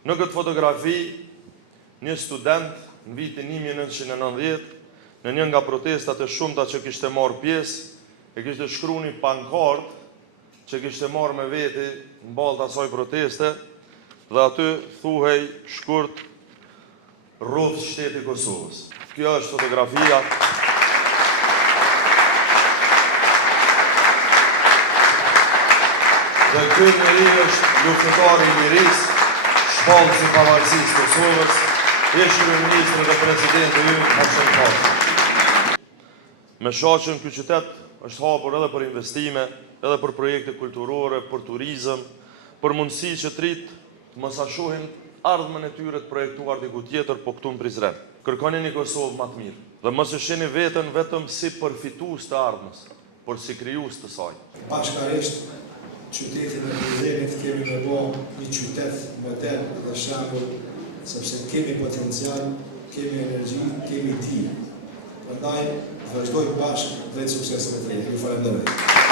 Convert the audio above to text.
Në këtë fotografi, një student në vitin 1990, në një nga protestat e shumta që kishte marrë pjesë, e kishte shkruar një pankart që kishte marrë me veti në baltë asaj proteste, dhe aty thuhej shkurt rrugë shteti Kosovës. Kjo është fotografia. Dhe ky njeri është luftëtari i lirisë, shpallësi i pavarësisë Kosovës, ish kryeministri dhe presidenti ynë Hashim Thaçi. Me shaqen ky qytet është hapur edhe për investime, edhe për projekte kulturore, për turizëm, për mundësi që të rit mos a shohin ardhmën e tyre të projektuar diku tjetër, po këtu në Prizren. Kërkoni një Kosovë më të mirë dhe mos e shihni veten vetëm si përfitues të ardhmës, por si krijues të saj. Bashkarisht qytetin e Prizrenit kemi me bo një qytet modern dhe shembull, sepse kemi potencial, kemi energji, kemi tim. Prandaj vazhdojmë bashkë drejt suksesit të tij. Ju falenderoj.